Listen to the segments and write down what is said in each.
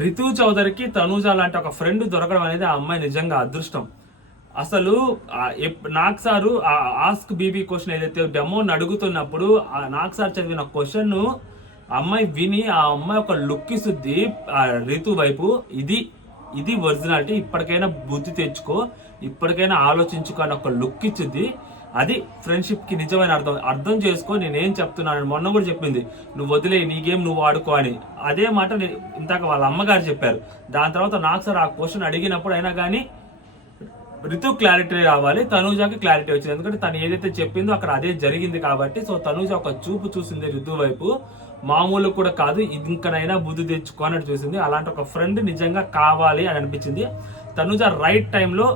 రితు చౌదరికి తనూజ లాంటి ఒక ఫ్రెండ్ దొరకడం అనేది ఆ అమ్మాయి నిజంగా అదృష్టం. అసలు నాగ్ సారు ఆ ఆస్క్ బీబీ క్వశ్చన్ ఏదైతే డెమోని అడుగుతున్నప్పుడు నాగ్ సార్ చదివిన క్వశ్చన్ అమ్మాయి విని ఆ అమ్మాయి ఒక లుక్ ఇస్తుంది రితు వైపు. ఇది ఒరిజినాలిటీ, ఇప్పటికైనా బుద్ధి తెచ్చుకో, ఇప్పటికైనా ఆలోచించుకో అని ఒక లుక్ ఇచ్చింది. అది ఫ్రెండ్షిప్ కి నిజమైన అర్థం చేసుకో. నేనేం చెప్తున్నాను, మొన్న కూడా చెప్పింది, నువ్వు వదిలే, నీ గేమ్ నువ్వు ఆడుకో అని. అదే మాట ఇందాక వాళ్ళ అమ్మగారు చెప్పారు. దాని తర్వాత నాకు సార్ ఆ క్వశ్చన్ అడిగినప్పుడు అయినా కానీ రితు క్లారిటీ రావాలి, తనూజాకి క్లారిటీ వచ్చింది. ఎందుకంటే తను ఏదైతే చెప్పిందో అక్కడ అదే జరిగింది కాబట్టి. సో తనూజ ఒక చూపు చూసింది రితు వైపు, మామూలు కూడా కాదు, ఇంకనైనా బుద్ధి తెచ్చుకో అని చూసింది. అలాంటి ఒక ఫ్రెండ్ నిజంగా కావాలి అని అనిపించింది. తనూజ రైట్ టైంలో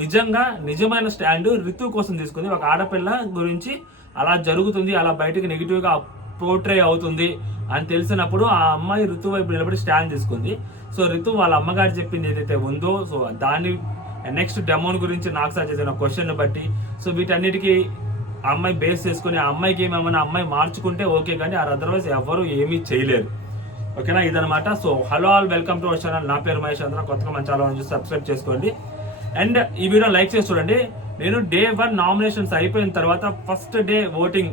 నిజంగా నిజమైన స్టాండ్ రితు కోసం తీసుకుంది. ఒక ఆడపిల్ల గురించి అలా జరుగుతుంది, అలా బయటకు నెగిటివ్ గా పోర్ట్రే అవుతుంది అని తెలిసినప్పుడు ఆ అమ్మాయి రితు వైపు నిలబడి స్టాండ్ తీసుకుంది. సో రితు వాళ్ళ అమ్మగారు చెప్పింది ఏదైతే ఉందో, సో దాన్ని నెక్స్ట్ డెమోన్ గురించి నాకు సార్ చేసిన క్వశ్చన్ బట్టి, సో వీటన్నిటికీ ఆ అమ్మాయి బేస్ చేసుకుని ఆ అమ్మాయికి ఏమేమన్నా అమ్మాయి మార్చుకుంటే ఓకే, కానీ అదర్వైజ్ ఎవరు ఏమీ చేయలేరు. ఓకేనా, ఇదనమాట. So hello all, welcome to our channel. నా పేరు మహేష్. అందరూ కొత్తగా మన ఛానల్ చూసి సబ్స్క్రైబ్ చేసుకోండి అండ్ ఈ వీడియో లైక్ చేసి చూడండి. నేను డే 1 నామినేషన్స్ అయిపోయిన తర్వాత ఫస్ట్ డే ఓటింగ్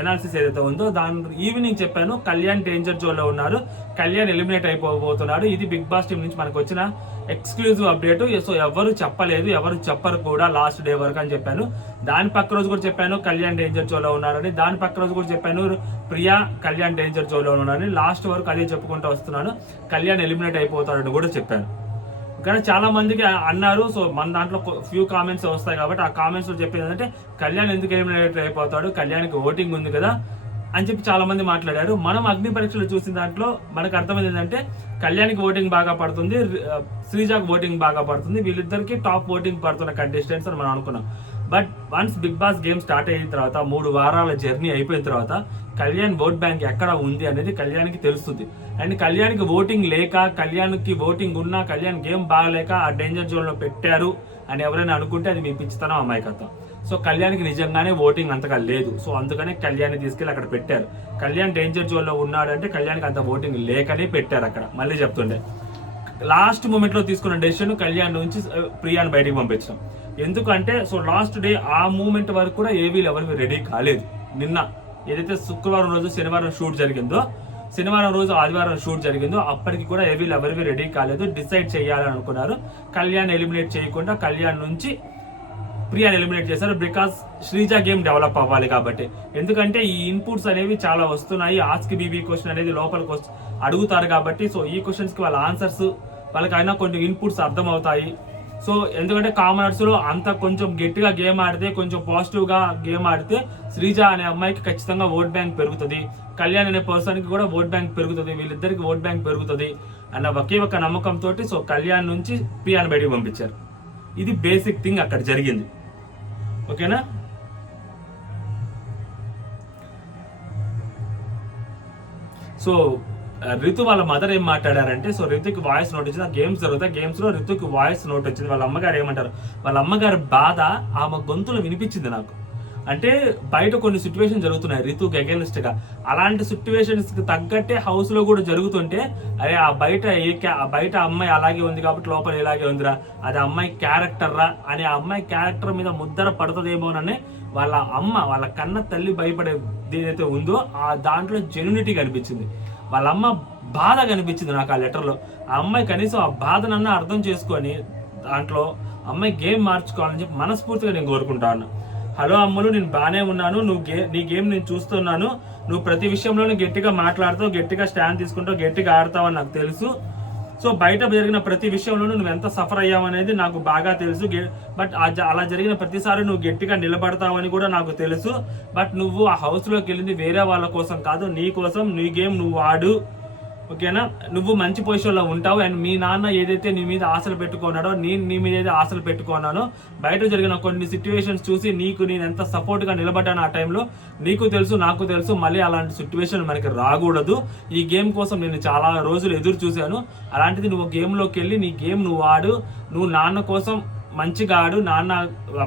ఎనాలిసిస్ ఏదైతే ఉందో దాని ఈవినింగ్ చెప్పాను. కళ్యాణ్ డేంజర్ జోన్ లో ఉన్నారు, కళ్యాణ్ ఎలిమినేట్ అయిపోతున్నాడు. ఇది బిగ్ బాస్ టీం నుంచి మనకు వచ్చిన ఎక్స్క్లూజివ్ అప్డేట్. సో ఎవరు చెప్పలేదు, ఎవరు చెప్పరు కూడా లాస్ట్ డే వరకు అని చెప్పాను. దాని పక్క రోజు కూడా చెప్పాను కళ్యాణ్ డేంజర్ జోన్ లో ఉన్నారని. దాని పక్క రోజు కూడా చెప్పాను ప్రియా కళ్యాణ్ డేంజర్ జోన్ లో ఉన్నారని. లాస్ట్ వరకు అదే చెప్పుకుంటూ వస్తున్నాను. కళ్యాణ్ ఎలిమినేట్ అయిపోతాడని కూడా చెప్పాను. కానీ చాలా మందికి అన్నారు. సో మన దాంట్లో ఫ్యూ కామెంట్స్ వస్తాయి కాబట్టి ఆ కామెంట్స్ లో చెప్పేది ఏంటంటే కళ్యాణ్ ఎందుకు ఎలిమినేట్ అయిపోతాడు, కళ్యాణ్కి ఓటింగ్ ఉంది కదా అని చెప్పి చాలా మంది మాట్లాడారు. మనం అగ్ని పరీక్షలు చూసిన దాంట్లో మనకు అర్థమైంది ఏంటంటే కళ్యాణ్కి ఓటింగ్ బాగా పడుతుంది, శ్రీజాకి ఓటింగ్ బాగా పడుతుంది, వీళ్ళిద్దరికి టాప్ ఓటింగ్ పడుతున్న కంటెస్టెంట్స్ అని మనం అనుకున్నాం. But once Bigg Boss game start అయిన తర్వాత 3 వారాల జర్నీ అయిపోయిన తర్వాత కళ్యాణ్ ఓట్ బ్యాంక్ ఎక్కడ ఉంది అనేది కళ్యాణ్కి తెలుస్తుంది. అండ్ కళ్యాణ్కి ఓటింగ్ లేక, కళ్యాణ్కి ఓటింగ్ ఉన్నా, కళ్యాణ్ గేమ్ బాగలేక ఆ డేంజర్ జోన్ లో పెట్టారు అని ఎవరైనా అనుకుంటే అది మీ పిచ్చితనం, అమాయకత్వం. సో కళ్యాణ్కి నిజంగానే ఓటింగ్ అంతగా లేదు. సో అందుకనే కళ్యాణ్ తీసుకెళ్లి అక్కడ పెట్టారు. కళ్యాణ్ డేంజర్ జోన్ లో ఉన్నాడంటే కళ్యాణ్కి అంత ఓటింగ్ లేకనే పెట్టారు అక్కడ. మళ్ళీ చెప్తుండే లాస్ట్ మూమెంట్ లో తీసుకున్న డెసిషన్ కళ్యాణ్ నుంచి ప్రియాని బయటికి పంపించడం. ఎందుకంటే సో లాస్ట్ డే ఆ మూమెంట్ వరకు కూడా ఏవీలు ఎవరికి రెడీ కాలేదు. నిన్న ఏదైతే శుక్రవారం రోజు శనివారం షూట్ జరిగిందో, శనివారం రోజు ఆదివారం షూట్ జరిగిందో అప్పటికి కూడా ఏవీలు ఎవరికి రెడీ కాలేదు. డిసైడ్ చేయాలని అనుకున్నారు. కళ్యాణ్ ఎలిమినేట్ చేయకుండా కళ్యాణ్ నుంచి ప్రియాని ఎలిమినేట్ చేశారు. బికాస్ శ్రీజ గేమ్ డెవలప్ అవ్వాలి కాబట్టి. ఎందుకంటే ఈ ఇన్పుట్స్ అనేవి చాలా వస్తున్నాయి. ఆస్క్ బీబీ క్వశ్చన్ అనేది లోపలికి అడుగుతారు కాబట్టి. సో ఈ క్వశ్చన్స్ కి వాళ్ళ ఆన్సర్స్ వాళ్ళకైనా కొన్ని ఇన్పుట్స్ అర్థం అవుతాయి. సో ఎందుకంటే కామనర్స్ లో అంత కొంచెం గట్టిగా గేమ్ ఆడితే, కొంచెం పాజిటివ్ గా గేమ్ ఆడితే శ్రీజ అనే అమ్మాయికి ఖచ్చితంగా ఓట్ బ్యాంక్ పెరుగుతుంది, కళ్యాణ్ అనే పర్సన్ కి కూడా ఓట్ బ్యాంక్ పెరుగుతుంది, వీళ్ళిద్దరికి ఓట్ బ్యాంక్ పెరుగుతుంది అన్న ఒకే ఒక నమ్మకంతో సో కళ్యాణ్ నుంచి ప్రియాని బయటికి పంపించారు. ఇది బేసిక్ థింగ్ అక్కడ జరిగింది. ఓకేనా. సో రితు వాళ్ళ మదర్ ఏం మాట్లాడారంటే, సో రితుకి వాయిస్ నోట్ వచ్చింది. గేమ్స్ జరుగుతాయి, గేమ్స్ లో రితుకి వాయిస్ నోట్ వచ్చింది. వాళ్ళ అమ్మగారు ఏమంటారు, వాళ్ళ అమ్మగారి బాధ ఆమె గొంతులో వినిపించింది నాకు. అంటే బయట కొన్ని సిచ్యువేషన్ జరుగుతున్నాయి రితుకి అగేన్స్ట్ గా, అలాంటి సిచ్యువేషన్స్ కి తగ్గట్టే హౌస్ లో కూడా జరుగుతుంటే, అరే ఆ బయట అమ్మాయి అలాగే ఉంది కాబట్టి లోపల ఇలాగే ఉందిరా, అది అమ్మాయి క్యారెక్టర్ రా అని ఆ అమ్మాయి క్యారెక్టర్ మీద ముద్దర పడుతుందేమోనని వాళ్ళ అమ్మ, వాళ్ళ కన్న తల్లి భయపడేది ఏదైతే ఉందో ఆ దాంట్లో జెన్యూనిటీ కనిపించింది. వాళ్ళ అమ్మ బాధ కనిపించింది నాకు ఆ లెటర్లో. ఆ అమ్మాయి కనీసం ఆ బాధనన్నా అర్థం చేసుకొని దాంట్లో అమ్మాయి గేమ్ మార్చుకోవాలని చెప్పి మనస్ఫూర్తిగా నేను కోరుకుంటాను. హలో అమ్మలు, నేను బాగానే ఉన్నాను, నీ గేమ్ నేను చూస్తున్నాను, నువ్వు ప్రతి విషయంలోనూ గట్టిగా మాట్లాడతావు, గట్టిగా స్టాండ్ తీసుకుంటావు, గట్టిగా ఆడతావు అని నాకు తెలుసు. సో బయట జరిగిన ప్రతి విషయంలోనూ నువ్వు ఎంత సఫర్ అయ్యావనేది నాకు బాగా తెలుసు. బట్ అలా జరిగిన ప్రతిసారి నువ్వు గట్టిగా నిలబడతావని కూడా నాకు తెలుసు. బట్ నువ్వు ఆ హౌస్లోకి వెళ్ళింది వేరే వాళ్ళ కోసం కాదు, నీ కోసం, నీ గేమ్ నువ్వు ఆడు. ఓకేనా, నువ్వు మంచి పొజిషన్లో ఉంటావు. అండ్ మీ నాన్న ఏదైతే నీ మీద ఆశలు పెట్టుకున్నాడో, నేను నీ మీద ఏదైతే ఆశలు పెట్టుకున్నానో, బయట జరిగిన కొన్ని సిచ్యువేషన్స్ చూసి నేను ఎంత సపోర్ట్గా నిలబడ్డాను ఆ టైంలో నీకు తెలుసు, నాకు తెలుసు. మళ్ళీ అలాంటి సిచ్యువేషన్ మనకి రాకూడదు. ఈ గేమ్ కోసం నేను చాలా రోజులు ఎదురు చూశాను. అలాంటిది నువ్వు గేమ్లోకి వెళ్ళి నీ గేమ్ నువ్వు ఆడు, నువ్వు నాన్న కోసం మంచిగా ఆడు, నాన్న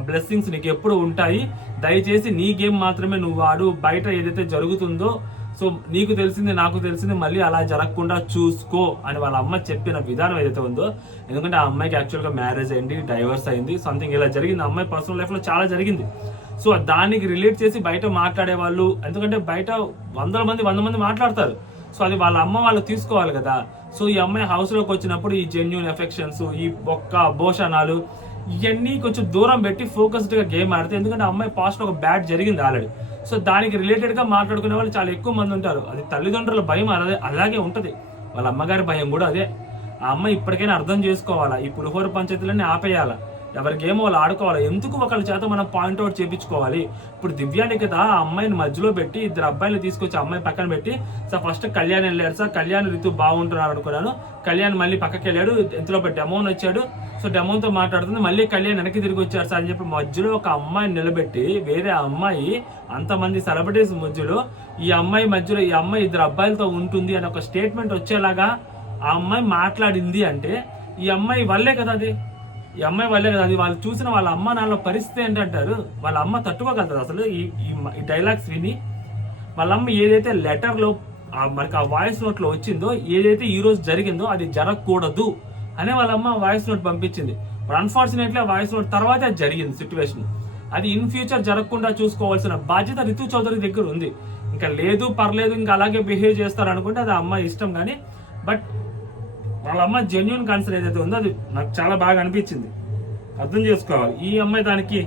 బ్లెస్సింగ్స్ నీకు ఎప్పుడు ఉంటాయి. దయచేసి నీ గేమ్ మాత్రమే నువ్వు ఆడు. బయట ఏదైతే జరుగుతుందో సో నీకు తెలిసింది నాకు తెలిసింది మళ్ళీ అలా జరగకుండా చూసుకో అని వాళ్ళ అమ్మ చెప్పిన విధానం ఏదైతే ఉందో, ఎందుకంటే ఆ అమ్మాయికి యాక్చువల్గా మ్యారేజ్ అయింది, డైవర్స్ అయింది, సంథింగ్ ఇలా జరిగింది, అమ్మాయి పర్సనల్ లైఫ్లో చాలా జరిగింది. సో దానికి రిలేట్ చేసి బయట మాట్లాడే వాళ్ళు, ఎందుకంటే బయట 100 మంది మాట్లాడతారు. సో అది వాళ్ళ అమ్మ వాళ్ళు తీసుకోవాలి కదా. సో ఈ అమ్మాయి హౌస్లోకి వచ్చినప్పుడు ఈ జెన్యూన్ ఎఫెక్షన్స్, ఈ బొక్క భోషణాలు ఇవన్నీ కొంచెం దూరం పెట్టి ఫోకస్డ్గా గేమ్ ఆడితే, ఎందుకంటే అమ్మాయి పాస్ట్లో ఒక బ్యాడ్ జరిగింది ఆల్రెడీ. సో దానికి రిలేటెడ్గా మాట్లాడుకునే వాళ్ళు చాలా ఎక్కువ మంది ఉంటారు. అది తల్లిదండ్రుల భయం అలాగే ఉంటుంది, వాళ్ళ అమ్మగారి భయం కూడా అదే. ఆ అమ్మాయి ఇప్పటికైనా అర్థం చేసుకోవాలా, ఈ పులిహోర పంచాయతీలన్నీ ఆపేయాలా, ఎవరి గేమ్ వాళ్ళు ఆడుకోవాలి. ఎందుకు ఒకళ్ళ చేత మనం పాయింట్అవుట్ చేయించుకోవాలి? ఇప్పుడు దివ్యానికత ఆ అమ్మాయిని మధ్యలో పెట్టి 2 అబ్బాయిలు తీసుకొచ్చి అమ్మాయి పక్కన పెట్టి, సార్ ఫస్ట్ కళ్యాణ్ వెళ్ళాడు సార్, కళ్యాణ్ రితు బాగుంటున్నారు అనుకున్నాను, కళ్యాణ్ మళ్ళీ పక్కకి వెళ్ళాడు, ఇంతలో డెమోన్ వచ్చాడు, సో డెమోన్తో మాట్లాడుతుంది, మళ్ళీ కళ్యాణ్ వెనక్కి తిరిగి వచ్చారు సార్ అని చెప్పి మధ్యలో ఒక అమ్మాయిని నిలబెట్టి, వేరే అమ్మాయి అంతమంది సెలబ్రిటీస్ మధ్యలో ఈ అమ్మాయి మధ్యలో ఈ అమ్మాయి 2 అబ్బాయిలతో ఉంటుంది అని ఒక స్టేట్మెంట్ వచ్చేలాగా ఆ అమ్మాయి మాట్లాడింది అంటే ఈ అమ్మాయి వల్లే కదా అది, ఈ అమ్మాయి వల్లే కదా అది. వాళ్ళు చూసిన వాళ్ళ అమ్మ నాన్న పరిస్థితి ఏంటంటారు? వాళ్ళ అమ్మ తట్టుకోగలుగుతుంది అసలు ఈ డైలాగ్స్ విని? వాళ్ళ అమ్మ ఏదైతే లెటర్లో మనకి ఆ వాయిస్ నోట్లో వచ్చిందో, ఏదైతే ఈ రోజు జరిగిందో అది జరగకూడదు అనే వాళ్ళ అమ్మ వాయిస్ నోట్ పంపించింది. అన్ఫార్చునేట్లీ ఆ వాయిస్ నోట్ తర్వాతే అది జరిగింది సిచ్యువేషన్. అది ఇన్ ఫ్యూచర్ జరగకుండా చూసుకోవాల్సిన బాధ్యత రితు చౌదరి దగ్గర ఉంది. ఇంకా లేదు పర్లేదు ఇంకా అలాగే బిహేవ్ చేస్తారు అనుకుంటే అది ఆ అమ్మాయి ఇష్టం. కానీ బట్ వాళ్ళ అమ్మ జెన్యూన్ కన్సర్న్ ఏదైతే ఉందో అది నాకు చాలా బాగా అనిపించింది, అర్థం చేసుకోవాలి ఈ అమ్మాయి దానికి.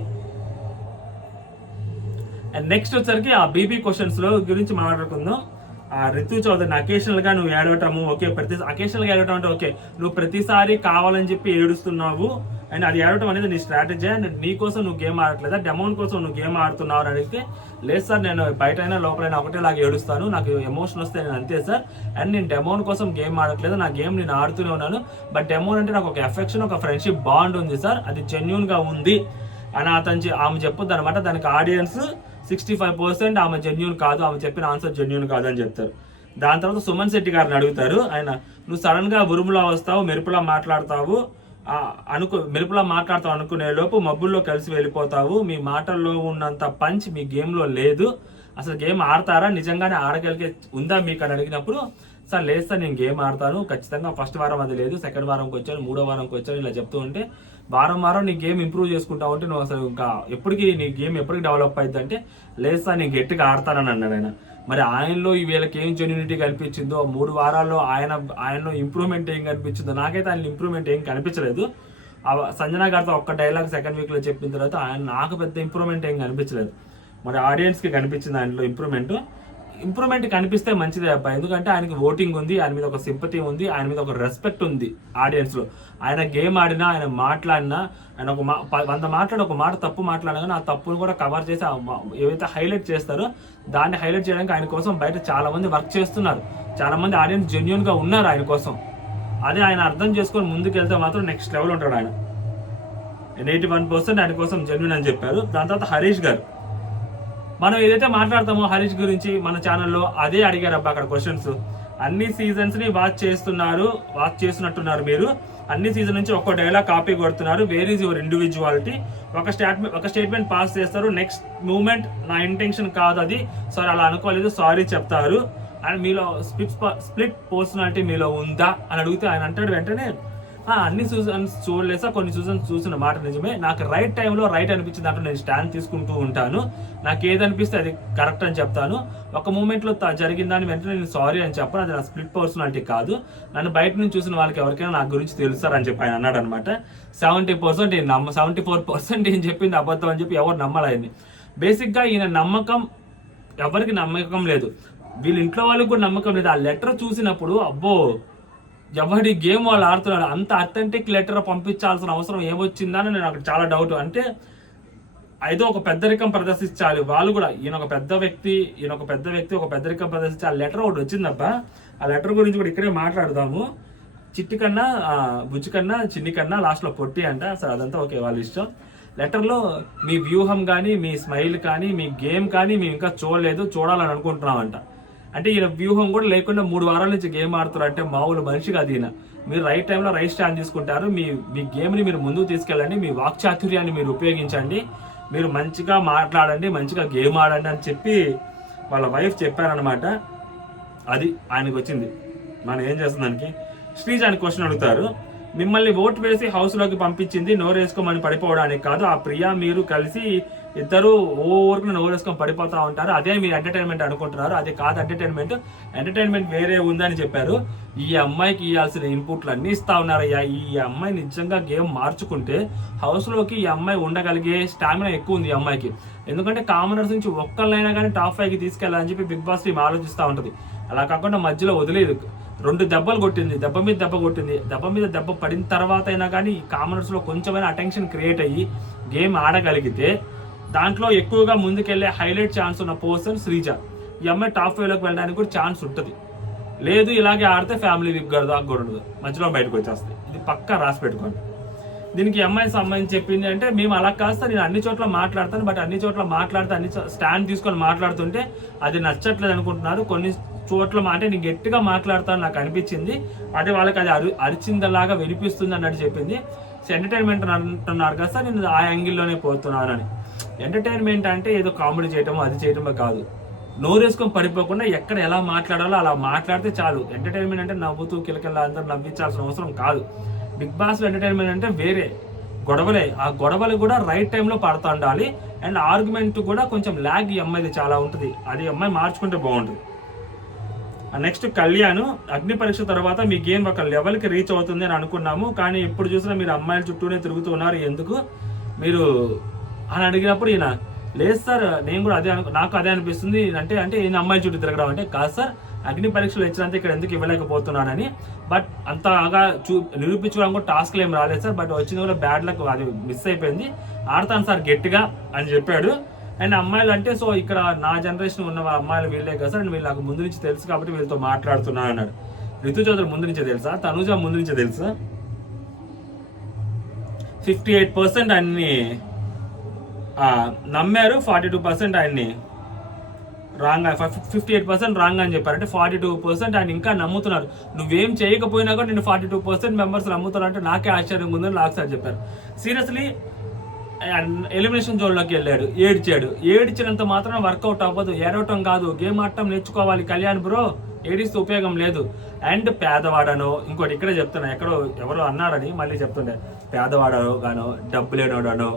అండ్ నెక్స్ట్ వచ్చరికి ఆ బీబీ క్వశ్చన్స్ లో గురించి మాట్లాడుకుందాం. ఆ రితు చౌదరిని అకేషనల్ గా నువ్వు ఏడవటము ఓకే, అకేషనల్ గా ఏడవటం అంటే ఓకే, నువ్వు ప్రతిసారి కావాలని చెప్పి ఏడుస్తున్నావు అండ్ అది ఏడవటం అనేది నీ స్ట్రాటజీ, అండ్ నీ కోసం నువ్వు గేమ్ ఆడట్లేదా, డెమోన్ కోసం నువ్వు గేమ్ ఆడుతున్నావు అని అడిగితే, లేదు సార్ నేను బయట అయినా లోపలైనా ఒకటేలాగా ఏడుస్తాను, నాకు ఎమోషన్ వస్తే నేను అంతే సార్, అండ్ నేను డెమోన్ కోసం గేమ్ ఆడట్లేదు, నా గేమ్ నేను ఆడుతూనే ఉన్నాను, బట్ డెమోన్ అంటే నాకు ఒక ఎఫెక్షన్ ఒక ఫ్రెండ్షిప్ బాండ్ ఉంది సార్, అది జెన్యూన్ గా ఉంది అని ఆమె చెప్పొద్దు అనమాట. దానికి ఆడియన్స్ 65% ఆమె జెన్యూన్ కాదు, ఆమె చెప్పిన ఆన్సర్ జెన్యూన్ కాదు అని చెప్తారు. దాని తర్వాత సుమన్ శెట్టి గారిని అడుగుతారు, ఆయన నువ్వు సడన్ గా ఉరుములా వస్తావు, మెరుపులా మాట్లాడతావు అనుకునే లోపు మబ్బుల్లో కలిసి వెళ్ళిపోతావు, మీ మాటల్లో ఉన్నంత పంచ్ మీ గేమ్ లో లేదు, అసలు గేమ్ ఆడతారా, నిజంగానే ఆడగలిగే ఉందా మీకు అని అడిగినప్పుడు, సార్ లేదు సార్ నేను గేమ్ ఆడతాను ఖచ్చితంగా, ఫస్ట్ వారం అది లేదు, సెకండ్ వారంకి వచ్చాను, 3వ వారంకి వచ్చాను ఇలా చెప్తూ ఉంటే, వారం నీ గేమ్ ఇంప్రూవ్ చేసుకుంటా ఉంటే నువ్వు అసలు ఇంకా నీ గేమ్ ఎప్పటికి డెవలప్ అవుతుంది అంటే, లేదు సార్ నేను గట్టిగా ఆడతానని అన్నాడు ఆయన. మరి ఆయనలో ఈ వీళ్ళకి ఏం జెన్యూనిటీ కనిపించిందో, 3 వారాల్లో ఆయనలో ఇంప్రూవ్మెంట్ ఏం కనిపించిందో, నాకైతే ఆయన ఇంప్రూవ్మెంట్ ఏం కనిపించలేదు. సంజన గారితో ఒక్క డైలాగ్ సెకండ్ వీక్ లో చెప్పిన తర్వాత నాకు పెద్ద ఇంప్రూవ్మెంట్ ఏం కనిపించలేదు. మరి ఆడియన్స్ కి కనిపించింది ఆయనలో ఇంప్రూవ్మెంట్ కనిపిస్తే మంచిదే అబ్బాయి, ఎందుకంటే ఆయనకి ఓటింగ్ ఉంది, ఆయన మీద ఒక సింపతి ఉంది, ఆయన మీద ఒక రెస్పెక్ట్ ఉంది ఆడియన్స్ లో. ఆయన గేమ్ ఆడినా, ఆయన మాట్లాడినా, ఆయన 100 మాట్లాడి ఒక మాట తప్పు మాట్లాడినా కానీ ఆ తప్పును కూడా కవర్ చేసి ఏవైతే హైలైట్ చేస్తారో దాన్ని హైలైట్ చేయడానికి ఆయన కోసం బయట చాలా మంది వర్క్ చేస్తున్నారు, చాలా మంది ఆడియన్స్ జెన్యూన్ గా ఉన్నారు ఆయన కోసం. అదే ఆయన అర్థం చేసుకొని ముందుకు వెళ్తే మాత్రం నెక్స్ట్ లెవెల్ ఉంటాడు ఆయన. 81% ఆయన కోసం జెన్యూన్ అని చెప్పారు. దాని తర్వాత హరీష్ గారు, మనం ఏదైతే మాట్లాడతామో హరీష్ గురించి మన ఛానల్లో అదే అడిగారు అబ్బా అక్కడ క్వశ్చన్స్. అన్ని సీజన్స్ ని వాచ్ చేస్తున్నట్టున్నారు మీరు, అన్ని సీజన్ నుంచి ఒక్కో డైలాగ్ కాపీ కొడుతున్నారు, వేర్ ఈజ్ యువర్ ఇండివిజువాలిటీ, ఒక స్టేట్మెంట్ పాస్ చేస్తారు, నెక్స్ట్ మూమెంట్ నా ఇంటెన్షన్ కాదు అది, సారీ అలా అనుకోలేదు సారీ చెప్తారు, అండ్ మీలో స్ప్లిట్ పర్సనాలిటీ మీలో ఉందా అని అడిగితే ఆయన అంటాడు వెంటనే, అన్ని సీజన్స్ చూడలేసా, కొన్ని సీజన్స్ చూసిన మాట నిజమే, నాకు రైట్ టైంలో రైట్ అనిపించింది దాంట్లో నేను స్టాండ్ తీసుకుంటూ ఉంటాను, నాకు ఏదనిపిస్తే అది కరెక్ట్ అని చెప్తాను, ఒక మూమెంట్లో జరిగిందని వెంటనే నేను సారీ అని చెప్పను, అది నా స్ప్లిట్ పర్సనాలిటీ కాదు, నన్ను బయట నుంచి చూసిన వాళ్ళకి ఎవరికైనా నా గురించి తెలుస్తారని చెప్పి ఆయన అన్నాడు అనమాట. 74% ఏం చెప్పింది అబద్ధం అని చెప్పి ఎవరు నమ్మాలని. బేసిక్గా ఈయన నమ్మకం ఎవరికి నమ్మకం లేదు, వీళ్ళ ఇంట్లో వాళ్ళకి కూడా నమ్మకం లేదు. ఆ లెటర్ చూసినప్పుడు అబ్బో ఎవరి గేమ్ వాళ్ళు ఆడుతున్నాడు, అంత అథెంటిక్ లెటర్ పంపించాల్సిన అవసరం ఏమొచ్చిందని నాకు చాలా డౌట్. అంటే ఏదో ఒక పెద్దరికం ప్రదర్శించాలి వాళ్ళు కూడా, ఈయన ఒక పెద్ద వ్యక్తి ఒక పెద్దరికం ప్రదర్శించి ఆ లెటర్ ఒకటి వచ్చిందబ్బా. ఆ లెటర్ గురించి కూడా ఇక్కడే మాట్లాడదాము. చిట్టి కన్నా బుజ్జి కన్నా చిన్ని కన్నా లాస్ట్లో పొట్టి అంట, అసలు అదంతా ఓకే వాళ్ళ ఇష్టం. లెటర్లో మీ వ్యూహం కానీ, మీ స్మైల్ కానీ, మీ గేమ్ కానీ మేము ఇంకా చూడాలని అనుకుంటున్నామంట. అంటే ఈయన వ్యూహం కూడా లేకుండా 3 వారాల నుంచి గేమ్ ఆడుతారు అంటే మామూలు మనిషి కాదు ఈయన. మీరు రైట్ టైంలో రైట్ స్టాండ్ తీసుకుంటారు, మీ గేమ్ని మీరు ముందుకు తీసుకెళ్ళండి, మీ వాక్చాతుర్యాన్ని మీరు ఉపయోగించండి, మీరు మంచిగా మాట్లాడండి, మంచిగా గేమ్ ఆడండి అని చెప్పి వాళ్ళ వైఫ్ చెప్పారనమాట. అది ఆయనకు వచ్చింది. మనం ఏం చేస్తుంది దానికి. శ్రీజ అని క్వశ్చన్ అడుగుతారు, మిమ్మల్ని ఓటు వేసి హౌస్లోకి పంపించింది నోరేసుకోమని పడిపోవడానికి కాదు, ఆ ప్రియా మీరు కలిసి ఇద్దరు ఓవరకు నోరేసుకొని పడిపోతా ఉంటారు, అదే మీరు ఎంటర్టైన్మెంట్ అనుకుంటున్నారు, అది కాదు ఎంటర్టైన్మెంట్, ఎంటర్టైన్మెంట్ వేరే ఉందని చెప్పారు. ఈ అమ్మాయికి ఇవ్వాల్సిన ఇన్పుట్లు అన్నీ ఇస్తా ఉన్నారయ్యా. ఈ అమ్మాయి నిజంగా గేమ్ మార్చుకుంటే హౌస్లోకి ఈ అమ్మాయి ఉండగలిగే స్టామినా ఎక్కువ ఉంది ఈ అమ్మాయికి. ఎందుకంటే కామనర్స్ నుంచి ఒక్కళ్ళైనా కానీ టాప్ 5కి తీసుకెళ్ళాలని చెప్పి బిగ్ బాస్ టీం ఆలోచిస్తూ ఉంటుంది. అలా కాకుండా మధ్యలో వదిలేదు. 2 దెబ్బలు కొట్టింది, దెబ్బ మీద దెబ్బ కొట్టింది. దెబ్బ మీద దెబ్బ పడిన తర్వాత అయినా కానీ కామనర్స్లో కొంచెమైనా అటెన్షన్ క్రియేట్ అయ్యి గేమ్ ఆడగలిగితే దాంట్లో ఎక్కువగా ముందుకెళ్లే హైలైట్ ఛాన్స్ ఉన్న పర్సన్ శ్రీజ. ఈ అమ్మాయి టాప్ 5లోకి వెళ్ళడానికి కూడా ఛాన్స్ ఉంటుంది. లేదు ఇలాగే ఆడితే ఫ్యామిలీ వీక్ దాకా కూడా ఉండదు, మధ్యలో బయటకు వచ్చేస్తుంది. ఇది పక్కా రాసి పెట్టుకోండి. దీనికి అమ్మాయి సంబంధించి చెప్పింది అంటే, మేము అలా కాస్త నేను అన్ని చోట్ల మాట్లాడతాను, బట్ అన్ని చోట్ల మాట్లాడితే అన్ని స్టాండ్ తీసుకొని మాట్లాడుతుంటే అది నచ్చట్లేదు అనుకుంటున్నారు. కొన్ని చోట్ల అంటే నేను గట్టిగా మాట్లాడతాను నాకు అనిపించింది, అది వాళ్ళకి అది అరిచిందలాగా వినిపిస్తుంది అన్నట్టు చెప్పింది. ఎంటర్టైన్మెంట్ అంటున్నారు కదా సార్, నేను ఆ యాంగిల్లోనే పోతున్నాను అని. ఎంటర్టైన్మెంట్ అంటే ఏదో కామెడీ చేయటమో అది చేయటమో కాదు, నోరేసుకొని పడిపోకుండా ఎక్కడ ఎలా మాట్లాడాలో అలా మాట్లాడితే చాలు. ఎంటర్టైన్మెంట్ అంటే నవ్వుతూ కిలకిలా అందరూ నవ్వించాల్సిన అవసరం కాదు. బిగ్ బాస్ ఎంటర్టైన్మెంట్ అంటే వేరే గొడవలే. ఆ గొడవలు కూడా రైట్ టైంలో పడుతూ ఉండాలి. అండ్ ఆర్గ్యుమెంట్ కూడా కొంచెం ల్యాగ్ ఈ అమ్మాయిది చాలా ఉంటుంది, అది అమ్మాయి మార్చుకుంటే బాగుంటుంది. నెక్స్ట్ కళ్యాణ్, అగ్ని పరీక్ష తర్వాత మీ గేమ్ ఒక లెవెల్కి రీచ్ అవుతుంది అని అనుకున్నాము, కానీ ఇప్పుడు చూసినా మీరు అమ్మాయిల చుట్టూనే తిరుగుతూ ఉన్నారు, ఎందుకు మీరు అని అడిగినప్పుడు ఈయన లేదు సార్ నేను కూడా నాకు అదే అనిపిస్తుంది అంటే ఈయన అమ్మాయిల చుట్టూ తిరగడం అంటే కాదు సార్, అగ్ని పరీక్షలు ఇచ్చినంత ఇక్కడ ఎందుకు ఇవ్వలేకపోతున్నానని. బట్ అంతగా నిరూపించుకోవడం కూడా టాస్క్లు ఏం రాలేదు సార్, బట్ వచ్చింది కూడా బ్యాడ్ లక్, అది మిస్ అయిపోయింది, ఆడతాను సార్ గట్టిగా అని చెప్పాడు. అండ్ అమ్మాయిలు అంటే సో ఇక్కడ నా జనరేషన్ ఉన్న అమ్మాయిలు వీళ్ళే కదా సార్, అండ్ వీళ్ళు నాకు ముందు నుంచి తెలుసు కాబట్టి వీళ్ళతో మాట్లాడుతున్నాను అన్నాడు. రితు చౌదరి ముందు నుంచే తెలుసా, తనుజ ముందు నుంచే తెలుసా. 58% ఆయన్ని నమ్మారు, 42% ఆయన్ని రాంగ్, 58% రాంగ్ అని చెప్పారు. అంటే 42% ఆయన ఇంకా నమ్ముతున్నారు. నువ్వేం చేయకపోయినా కూడా నేను 42% మెంబర్స్ నమ్ముతున్నారు అంటే నాకే ఆశ్చర్యంగా ఉందని నాకు సార్ చెప్పారు. సీరియస్లీ ఎలిమినేషన్ జోన్లోకి వెళ్ళాడు, ఏడ్చినంత మాత్రం వర్కౌట్ అవ్వదు. ఏడవటం కాదు, గేమ్ ఆడటం నేర్చుకోవాలి కళ్యాణ్ బ్రో, ఏడిస్తే ఉపయోగం లేదు. అండ్ పేదవాడనో ఇంకోటి ఇక్కడే చెప్తున్నా, ఎక్కడో ఎవరో అన్నారని మళ్ళీ చెప్తుండే, పేదవాడనో గానో డబ్బు లేనోడనో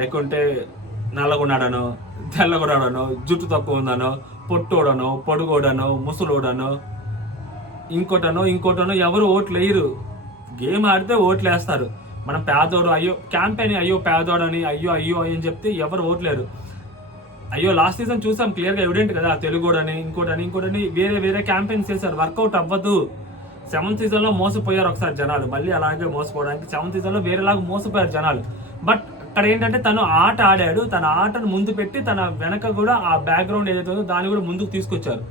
లేకుంటే నల్లగున్నాడనో తెల్లగున్నాడనో జుట్టు తక్కువ ఉందనో పొట్టోడనో పొడుగోడనో ముసలోడనో ఇంకోటనో ఎవరు ఓట్లు వేయరు. గేమ్ ఆడితే ఓట్లు వేస్తారు. మనం పేదోడు అయ్యో క్యాంపెయిన్ అయ్యో పేదోడు అని అయ్యో అని చెప్తే ఎవరు ఓట్లేరు. అయ్యో లాస్ట్ సీజన్ చూసాం క్లియర్గా ఎవిడెంట్ కదా, తెలుగోడని ఇంకోటని వేరే క్యాంపెయిన్స్ చేశారు, వర్కౌట్ అవ్వదు. 7th సీజన్లో మోసపోయారు ఒకసారి జనాలు, మళ్ళీ అలాగే మోసపోవడానికి 7th సీజన్లో వేరేలాగా మోసపోయారు జనాలు. బట్ అక్కడ ఏంటంటే తను ఆట ఆడాడు, తన ఆటను ముందు పెట్టి తన వెనక కూడా ఆ బ్యాక్గ్రౌండ్ ఏదైతే ఉందో దాన్ని కూడా ముందుకు తీసుకొచ్చారు.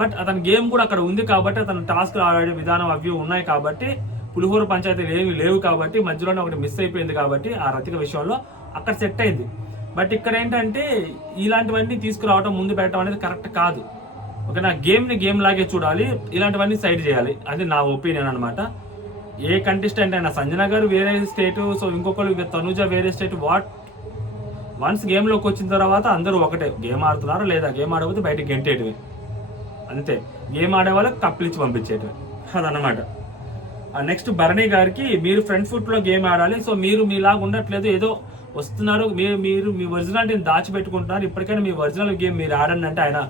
బట్ అతని గేమ్ కూడా అక్కడ ఉంది కాబట్టి, అతను టాస్క్ ఆడే విధానం అవి ఉన్నాయి కాబట్టి, పులిహోర పంచాయతీలు ఏమి లేవు కాబట్టి, మధ్యలోనే ఒకటి మిస్ అయిపోయింది కాబట్టి ఆ రతిక విషయంలో అక్కడ సెట్ అయింది. బట్ ఇక్కడ ఏంటంటే ఇలాంటివన్నీ తీసుకురావడం ముందు పెట్టడం అనేది కరెక్ట్ కాదు. ఓకేనా, గేమ్ లాగే చూడాలి, ఇలాంటివన్నీ సైడ్ చేయాలి, అది నా ఒపీనియన్ అనమాట. ఏ కంటెస్టెంట్ అయినా, సంజన గారు వేరే స్టేటు, సో ఇంకొకరు తనుజ వేరే స్టేట్, వన్స్ గేమ్లోకి వచ్చిన తర్వాత అందరూ ఒకటే, గేమ్ ఆడుతున్నారు లేదా గేమ్ ఆడకపోతే బయటకు గెంటేటివి అంతే, గేమ్ ఆడే వాళ్ళకి కప్పిలిచ్చి పంపించేటివి, అదనమాట. నెక్స్ట్ భరణి గారికి, మీరు ఫ్రంట్ ఫుట్లో గేమ్ ఆడాలి, సో మీరు మీలాగా ఉండట్లేదు, ఏదో వస్తున్నారు, మీరు మీ ఒరిజినాలిటీని దాచిపెట్టుకుంటున్నారు, ఇప్పటికైనా మీ ఒరిజినల్ గేమ్ మీరు ఆడండి అంటే ఆయన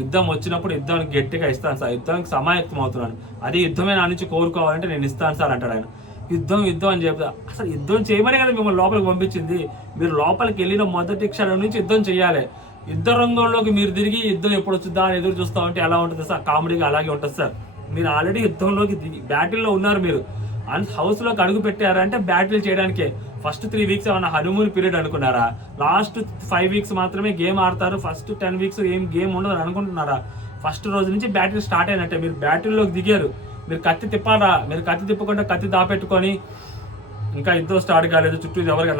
యుద్ధం వచ్చినప్పుడు యుద్ధానికి గట్టిగా ఇస్తాను సార్, యుద్ధానికి సమాయత్తం అవుతున్నాను, అది యుద్ధమే నా నుంచి కోరుకోవాలంటే నేను ఇస్తాను సార్ అంటాడు ఆయన. యుద్ధం అని చెప్తా, అసలు యుద్ధం చేయమని కదా మిమ్మల్ని లోపలికి పంపించింది. మీరు లోపలికి వెళ్ళిన మొదటి క్షణం నుంచి యుద్ధం చేయాలి. యుద్ధ రంగంలోకి మీరు తిరిగి యుద్ధం ఎప్పుడు వచ్చిందా అని ఎదురు చూస్తా ఉంటే ఎలా ఉంటుంది సార్, కామెడీగా అలాగే ఉంటుంది సార్. మీరు ఆల్రెడీ యుద్ధంలోకి బ్యాటిల్లో ఉన్నారు, మీరు హౌస్లోకి అడుగు పెట్టారంటే బ్యాటిల్ చేయడానికే. ఫస్ట్ 3 వీక్స్ ఏమన్నా హనీమూన్ పీరియడ్ అనుకున్నారా? లాస్ట్ 5 వీక్స్ మాత్రమే గేమ్ ఆడతారు, ఫస్ట్ 10 వీక్స్ ఏం గేమ్ ఉండదు అనుకుంటున్నారా? ఫస్ట్ రోజు నుంచి బ్యాటిల్ స్టార్ట్ అయినట్టే. మీరు బ్యాటిల్లోకి దిగారు, మీరు కత్తి తిప్పారా? మీరు కత్తి తిప్పకుండా కత్తి దాపెట్టుకొని ఇంకా యుద్ధం స్టార్ట్ కాలేదు,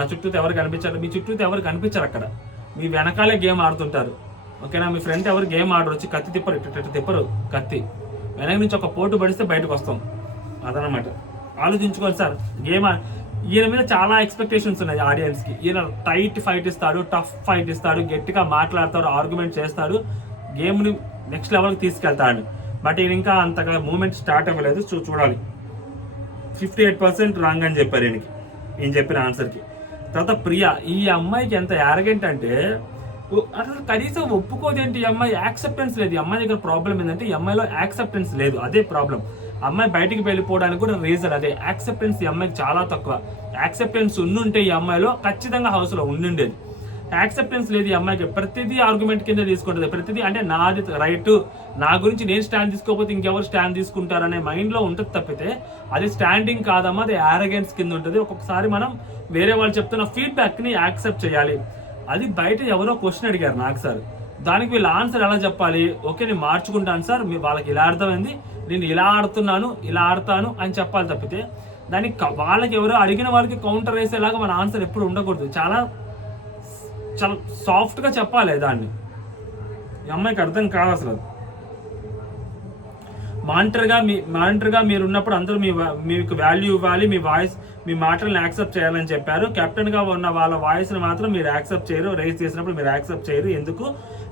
నా చుట్టూ ఎవరు కనిపించారు? మీ చుట్టూ ఎవరు కనిపించారు అక్కడ, మీ వెనకాలే గేమ్ ఆడుతుంటారు. ఓకేనా, మీ ఫ్రెండ్ ఎవరు గేమ్ ఆడరు, వచ్చి కత్తి తిప్పరు కత్తి వెనక నుంచి ఒక పోటు పడిస్తే బయటకు వస్తాం, అదనమాట. ఆలోచించుకోవాలి సార్. ఈయన మీద చాలా ఎక్స్పెక్టేషన్స్ ఉన్నాయి ఆడియన్స్కి. ఈయన టైట్ ఫైట్ ఇస్తాడు, టఫ్ ఫైట్ ఇస్తాడు, గట్టిగా మాట్లాడతాడు, ఆర్గ్యుమెంట్ చేస్తాడు, గేమ్ని నెక్స్ట్ లెవెల్కి తీసుకెళ్తాడు. బట్ ఈయన ఇంకా అంతగా మూమెంట్ స్టార్ట్ అవ్వలేదు. చూడాలి. 58% రాంగ్ అని చెప్పారు ఈయన చెప్పిన ఆన్సర్కి. తర్వాత ప్రియా, ఈ అమ్మాయికి ఎంత యారగెంట్ అంటే అసలు కనీసం ఒప్పుకోదేంటి ఈ అమ్మాయి, యాక్సెప్టెన్స్ లేదు. ఈ అమ్మాయి దగ్గర ప్రాబ్లం ఏంటంటే ఈ అమ్మాయిలో యాక్సెప్టెన్స్ లేదు, అదే ప్రాబ్లం. అమ్మాయి బయటికి వెళ్ళిపోవడానికి కూడా రీజన్ అదే, యాక్సెప్టెన్స్ ఈ అమ్మాయికి చాలా తక్కువ. యాక్సెప్టెన్స్ ఉండుంటే ఈ అమ్మాయిలో ఖచ్చితంగా హౌస్లో ఉండుండేది. యాక్సెప్టెన్స్ లేదు ఈ అమ్మాయికి. ప్రతిదీ ఆర్గ్యుమెంట్ కింద తీసుకుంటుంది. ప్రతిదీ అంటే నాది రైట్, నా గురించి నేను స్టాండ్ తీసుకోకపోతే ఇంకెవరు స్టాండ్ తీసుకుంటారనే మైండ్లో ఉంటుంది తప్పితే అది స్టాండింగ్ కాదమ్మా, అది యారగెన్స్ కింద ఉంటుంది. ఒక్కొక్కసారి మనం వేరే వాళ్ళు చెప్తున్న ఫీడ్బ్యాక్ని యాక్సెప్ట్ చేయాలి. అది బయట ఎవరో క్వశ్చన్ అడిగారు నాకు సార్, దానికి వీళ్ళు ఆన్సర్ ఎలా చెప్పాలి? ఓకే నేను మార్చుకుంటాను సార్, వాళ్ళకి ఇలా అర్థమైంది, నేను ఇలా ఆడుతున్నాను, ఇలా ఆడతాను అని చెప్పాలి తప్పితే దానికి వాళ్ళకి ఎవరో అడిగిన వాళ్ళకి కౌంటర్ వేసేలాగా మన ఆన్సర్ ఎప్పుడు ఉండకూడదు. చాలా చాలా సాఫ్ట్గా చెప్పాలి దాన్ని. ఈ అమ్మాయికి అర్థం కాదు అసలు. మానిటర్గా మీరు ఉన్నప్పుడు అందరూ మీకు వాల్యూ ఇవ్వాలి, మీ వాయిస్ మీ మాటలను యాక్సెప్ట్ చేయాలని చెప్పారు. కెప్టెన్గా ఉన్న వాళ్ళ వాయిస్ని మాత్రం మీరు యాక్సెప్ట్ చేయరు, రైజ్ చేసినప్పుడు మీరు యాక్సెప్ట్ చేయరు ఎందుకు?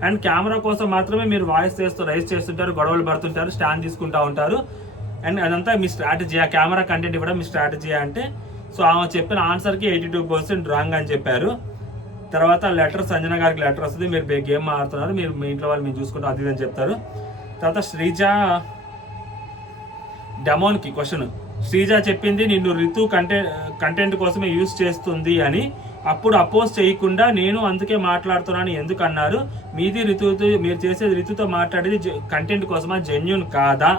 అండ్ కెమెరా కోసం మాత్రమే మీరు వాయిస్ రైజ్ చేస్తుంటారు, గొడవలు పడుతుంటారు, స్టాండ్ తీసుకుంటూ ఉంటారు. అండ్ అదంతా మీ స్ట్రాటజీ, ఆ కెమెరా కంటెంట్ ఇవ్వడం మీ స్ట్రాటజీ అంటే. సో ఆమె చెప్పిన ఆన్సర్కి 82% రాంగ్ అని చెప్పారు. తర్వాత లెటర్, సంజన గారికి లెటర్ వస్తుంది, మీరు గేమ్ ఆడుతున్నారు, మీరు మీ ఇంట్లో వాళ్ళు మీరు చూసుకుంటారు అది అని చెప్తారు. తర్వాత శ్రీజ డెమోన్కి క్వశ్చన్, శ్రీజ చెప్పింది నిన్ను రితు కంటెంట్ కోసమే యూజ్ చేస్తుంది అని, అప్పుడు అపోజ్ చేయకుండా నేను అందుకే మాట్లాడుతున్నాను ఎందుకు అన్నారు? మీది రితుతో, మీరు చేసేది రితుతో మాట్లాడేది కంటెంట్ కోసమా, జెన్యూన్ కాదా?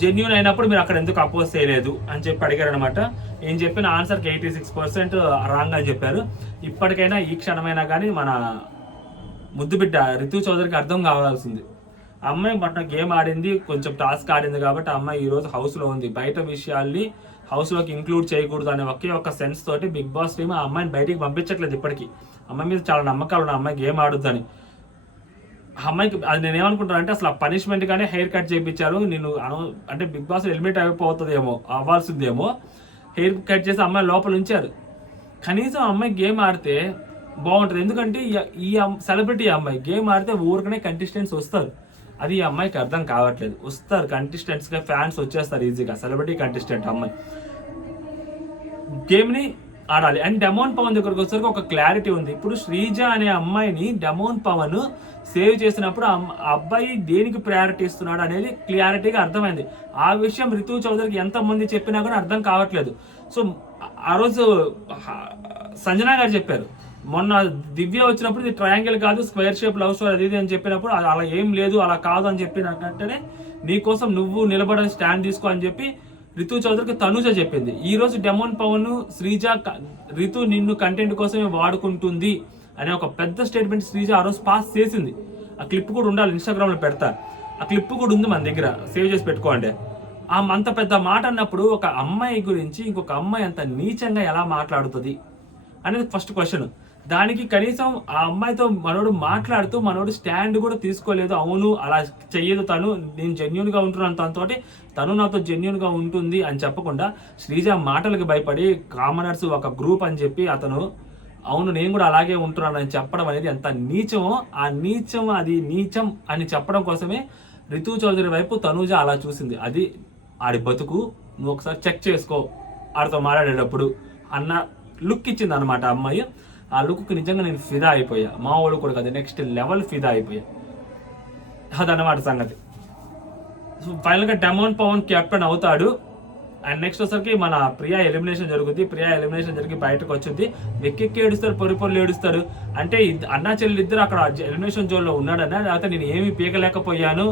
జెన్యూన్ అయినప్పుడు మీరు అక్కడ ఎందుకు అపోజ్ చేయలేదు అని చెప్పి అడిగారు అనమాట. ఏం చెప్పిన ఆన్సర్కి 86% రాంగ్ అని చెప్పారు. ఇప్పటికైనా ఈ క్షణమైనా కానీ మన ముద్దు బిడ్డ రితు చౌదరికి అర్థం కావాల్సింది, అమ్మాయి మొన్న గేమ్ ఆడింది, కొంచెం టాస్క్ ఆడింది కాబట్టి అమ్మాయి ఈరోజు హౌస్లో ఉంది. బయట విషయాల్ని హౌస్లోకి ఇంక్లూడ్ చేయకూడదు అనే ఒకే సెన్స్ తోటి బిగ్ బాస్ టీమ్ ఆ అమ్మాయిని బయటికి పంపించట్లేదు. ఇప్పటికీ అమ్మాయి మీద చాలా నమ్మకాలు ఉన్నాయి, అమ్మాయి గేమ్ ఆడుద్దని. అమ్మాయికి అది నేను ఏమనుకుంటాను అంటే అసలు పనిష్మెంట్ గానే హెయిర్ కట్ చేయించారు. నేను అంటే బిగ్ బాస్ ఎలిమినేట్ అయిపోతుందేమో, అవ్వాల్సిందేమో, హెయిర్ కట్ చేసి అమ్మాయి లోపల ఉంచారు. కనీసం అమ్మాయి గేమ్ ఆడితే బాగుంటుంది. ఎందుకంటే ఈ సెలబ్రిటీ అమ్మాయి గేమ్ ఆడితే ఊరికనే కంటెస్టెంట్స్ వస్తారు, అది ఈ అమ్మాయికి అర్థం కావట్లేదు. వస్తారు కంటెస్టెంట్స్గా, ఫ్యాన్స్ వచ్చేస్తారు ఈజీగా. సెలబ్రిటీ కంటెస్టెంట్ అమ్మాయి గేమ్ని ఆడాలి. అండ్ డెమోన్ పవన్ దగ్గరకు వచ్చేసరికి ఒక క్లారిటీ ఉంది. ఇప్పుడు శ్రీజ అనే అమ్మాయిని డెమోన్ పవన్ సేవ్ చేసినప్పుడు ఆ అబ్బాయి దేనికి ప్రయారిటీ ఇస్తున్నాడు అనేది క్లారిటీగా అర్థమైంది. ఆ విషయం రితు చౌదరికి ఎంతమంది చెప్పినా కూడా అర్థం కావట్లేదు. సో ఆ రోజు సంజన గారు చెప్పారు, మొన్న దివ్య వచ్చినప్పుడు ఇది ట్రయాంగిల్ కాదు, స్క్వేర్ షేప్ లవ్ స్టోరీ అది ఇది అని చెప్పినప్పుడు అలా ఏం లేదు, అలా కాదు అని చెప్పినట్టనే నీకోసం నువ్వు నిలబడని స్టాండ్ తీసుకో అని చెప్పి రితు చౌదరికి తనుజ చెప్పింది. ఈ రోజు డెమోన్ పవన్ శ్రీజ రితు నిన్ను కంటెంట్ కోసమే వాడుకుంటుంది అనే ఒక పెద్ద స్టేట్మెంట్ శ్రీజ ఆ రోజు పాస్ చేసింది. ఆ క్లిప్ కూడా ఉండాలి, ఇన్స్టాగ్రామ్లో పెడతా. ఆ క్లిప్ కూడా ఉంది మన దగ్గర, సేవ్ చేసి పెట్టుకోండి. అంత పెద్ద మాట అన్నప్పుడు ఒక అమ్మాయి గురించి ఇంకొక అమ్మాయి అంత నీచంగా ఎలా మాట్లాడుతుంది అనేది ఫస్ట్ క్వశ్చన్. దానికి కనీసం ఆ అమ్మాయితో మనోడు మాట్లాడుతూ మనోడు స్టాండ్ కూడా తీసుకోలేదు. అవును అలా చెయ్యదు తను, నేను జెన్యున్గా ఉంటున్నాను తనతోటి, తను నాతో జెన్యున్గా ఉంటుంది అని చెప్పకుండా శ్రీజ మాటలకు భయపడి కామనర్స్ ఒక గ్రూప్ అని చెప్పి అతను అవును నేను కూడా అలాగే ఉంటున్నాను అని చెప్పడం అనేది ఎంత నీచమో, ఆ నీచం అది నీచం అని చెప్పడం కోసమే రితు చౌదరి వైపు తనూజ అలా చూసింది. అది ఆడి బతుకు, నువ్వు ఒకసారి చెక్ చేసుకో ఆడితో మాట్లాడేటప్పుడు అన్న లుక్ ఇచ్చింది అనమాట అమ్మాయి. ఆ లుక్కి నిజంగా నేను ఫిదా అయిపోయా, మా వాడు కూడా కదా నెక్స్ట్ లెవెల్ ఫిదా అయిపోయా. అదన్నమాట సంగతి. సో ఫైనల్గా డెమోన్ పవన్ కెప్టెన్ అవుతాడు. అండ్ నెక్స్ట్ వచ్చరికి మన ప్రియా ఎలిమినేషన్ జరుగుతుంది. ప్రియా ఎలిమినేషన్ జరిగి బయటకు వచ్చింది. వెక్కెక్కి ఏడుస్తారు, పొరి ఏడుస్తారు. అంటే అన్నా చెల్లెలు ఇద్దరు అక్కడ ఎలిమినేషన్ జోన్లో ఉన్నాడన్నా, లేకపోతే నేను ఏమీ పీకలేకపోయాను,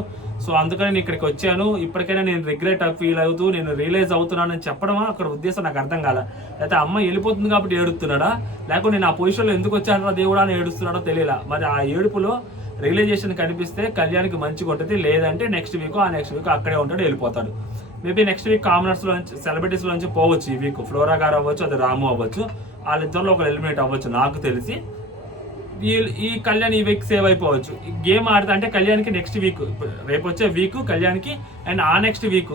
సో అందుకని నేను ఇక్కడికి వచ్చాను, ఇప్పటికైనా నేను రిగ్రెట్ ఫీల్ అవుతూ నేను రియలైజ్ అవుతున్నానని చెప్పడం అక్కడ ఉద్దేశం నాకు అర్థం కాల. లేకపోతే అమ్మాయి వెళ్ళిపోతుంది కాబట్టి ఏడుస్తున్నాడా, లేకపోతే నేను ఆ పొజిషన్లో ఎందుకు వచ్చానో దేవుడా అని ఏడుస్తున్నాడో తెలియలా. మరి ఆ ఏడుపులో రియలైజేషన్ కనిపిస్తే కళ్యాణ్కి మంచిగా ఉంటుంది, లేదంటే నెక్స్ట్ వీక్ అక్కడే ఉంటాడు, వెళ్ళిపోతాడు. మేబీ నెక్స్ట్ వీక్ కామనర్స్లోంచి సెలబ్రిటీస్లోంచి పోవచ్చు. ఈ వీక్ ఫ్లోరా గారు అవ్వచ్చు, అది రాము అవ్వచ్చు, వాళ్ళిద్దరిలో ఒకరు ఎలిమినేట్ అవ్వచ్చు నాకు తెలిసి. ఈ కళ్యాణ్ ఈ వీక్ సేవ్ అయిపోవచ్చు. గేమ్ ఆడితే అంటే కళ్యాణ్కి నెక్స్ట్ వీక్, రేపు వచ్చే వీక్ కళ్యాణ్కి, అండ్ ఆ నెక్స్ట్ వీక్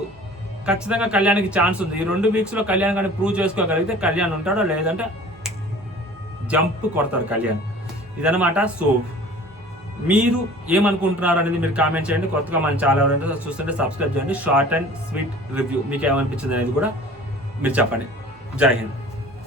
ఖచ్చితంగా కళ్యాణ్కి ఛాన్స్ ఉంది. ఈ 2 వీక్స్లో కళ్యాణ్ కానీ ప్రూవ్ చేసుకోగలిగితే కళ్యాణ్ ఉంటాడో, లేదంటే జంప్ కొడతాడు కళ్యాణ్. ఇదనమాట. సో మీరు ఏమనుకుంటున్నారు అనేది మీరు కామెంట్ చేయండి. కొత్తగా మన ఛానల్ ఎవరైనా చూస్తుంటే సబ్స్క్రైబ్ చేయండి. షార్ట్ అండ్ స్వీట్ రివ్యూ మీకు ఏమనిపించింది అనేది కూడా మీరు చెప్పండి. జై హింద్.